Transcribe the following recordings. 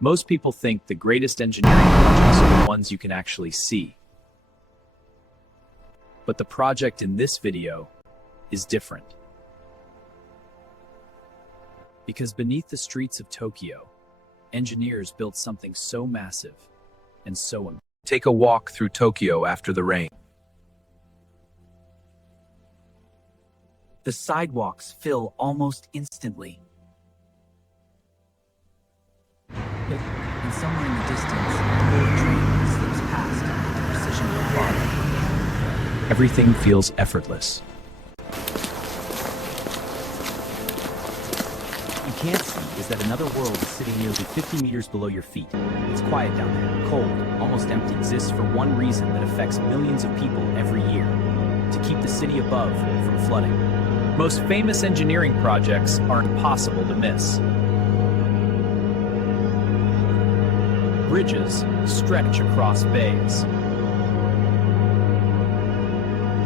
Most people think the greatest engineering projects are the ones you can actually see. But the project in this video is different. Because beneath the streets of Tokyo, engineers built something so massive and so important. Take a walk through Tokyo after the rain. The sidewalks fill almost instantly. And somewhere in the distance, a bullet train slips past at the precision of a clock. Everything feels effortless. What you can't see is that another world is sitting nearly 50 meters below your feet. It's quiet down there, cold, almost empty. Exists for one reason that affects millions of people every year: to keep the city above from flooding. Most famous engineering projects are impossible to miss. Bridges stretch across bays.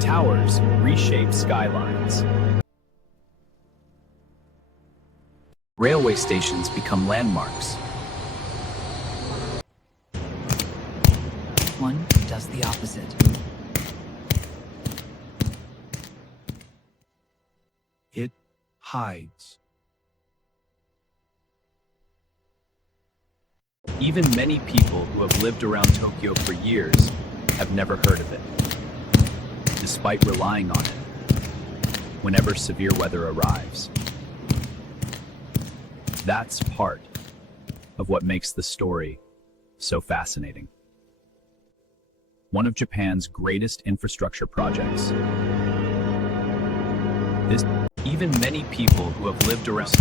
Towers reshape skylines. Railway stations become landmarks. One does the opposite. It hides. Even many people who have lived around Tokyo for years have never heard of it, despite relying on it whenever severe weather arrives. That's part of what makes the story so fascinating. One of Japan's greatest infrastructure projects. Even many people who have lived around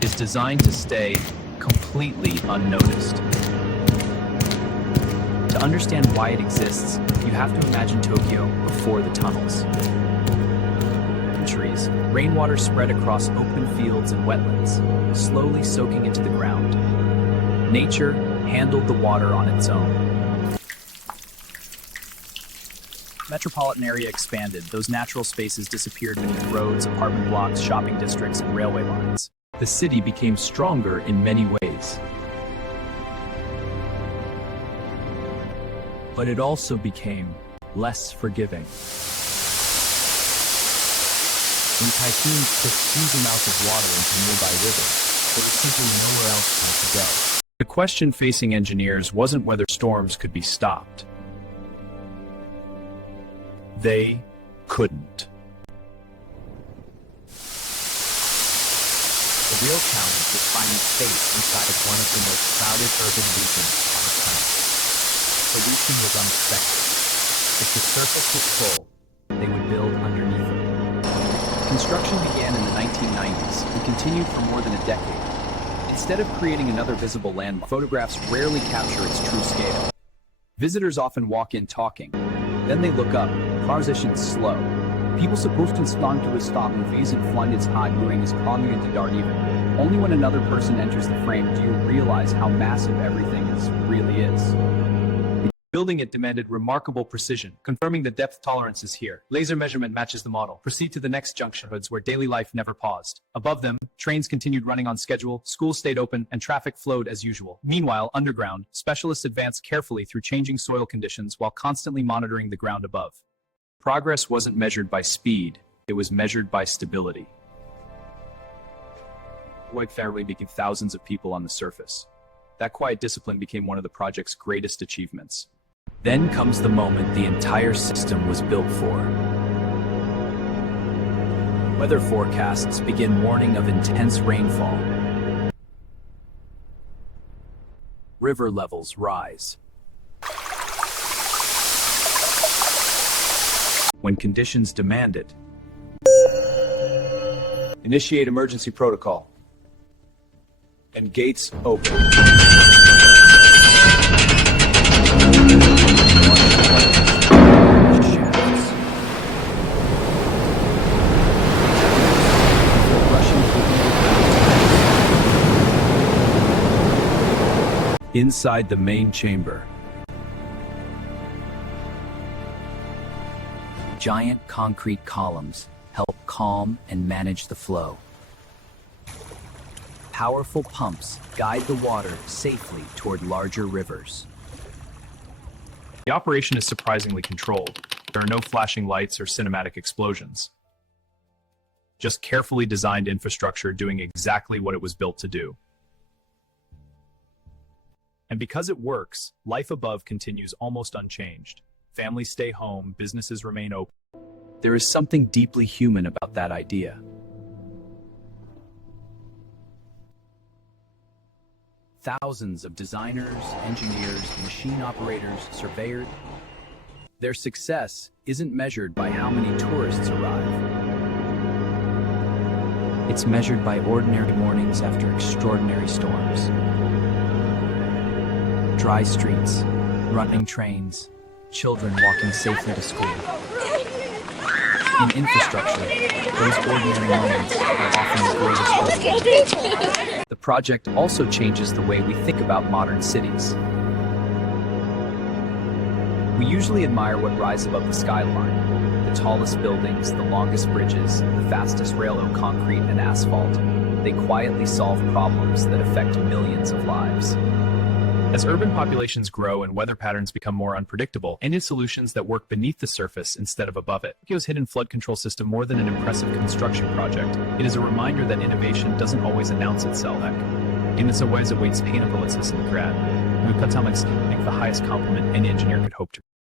is designed to stay completely unnoticed. To understand why it exists, you have to imagine Tokyo before the tunnels. Trees, rainwater spread across open fields and wetlands, slowly soaking into the ground. Nature handled the water on its own. Metropolitan area expanded. Those natural spaces disappeared beneath roads, apartment blocks, shopping districts, and railway lines. The city became stronger in many ways. But it also became less forgiving. When typhoons took huge amounts of water into nearby rivers, there was simply nowhere else for it to go. The question facing engineers wasn't whether storms could be stopped. They couldn't. The real challenge was finding space inside of one of the most crowded urban regions on the planet. Solution was unexpected. If the surface was full, they would build underneath it. Construction began in the 1990s and continued for more than a decade. Instead of creating another visible landmark, photographs rarely capture its true scale. Visitors often walk in talking. Then they look up. Transitions slow. People supposed to stand to a stop movies and fund its hot doing is coming into dark even. Only when another person enters the frame do you realize how massive everything really is. Building it demanded remarkable precision, confirming the depth tolerance is here. Laser measurement matches the model. Proceed to the next junction hoods where daily life never paused. Above them, trains continued running on schedule, schools stayed open, and traffic flowed as usual. Meanwhile, underground, specialists advanced carefully through changing soil conditions while constantly monitoring the ground above. Progress wasn't measured by speed, it was measured by stability. Quite fairly became thousands of people on the surface. That quiet discipline became one of the project's greatest achievements. Then comes the moment the entire system was built for. Weather forecasts begin warning of intense rainfall. River levels rise. When conditions demand it. Initiate emergency protocol. And gates open. Inside the main chamber, Giant concrete columns help calm and manage the flow. Powerful pumps guide the water safely toward larger rivers. The operation is surprisingly controlled. There are no flashing lights or cinematic explosions. Just carefully designed infrastructure doing exactly what it was built to do. And because it works, life above continues almost unchanged. Families stay home, businesses remain open. There is something deeply human about that idea. Thousands of designers, engineers, machine operators, surveyors. Their success isn't measured by how many tourists arrive. It's measured by ordinary mornings after extraordinary storms. Dry streets, running trains, children walking safely to school. In infrastructure, those ordinary moments are often the greatest reward. The project also changes the way we think about modern cities. We usually admire what rises above the skyline: the tallest buildings, the longest bridges, the fastest railroad, concrete and asphalt. They quietly solve problems that affect millions of lives. As urban populations grow and weather patterns become more unpredictable, and in solutions that work beneath the surface instead of above it. Tokyo's hidden flood control system, more than an impressive construction project, it is a reminder that innovation doesn't always announce itself. In this way, it waits painful its in the grad. The highest compliment any engineer could hope to.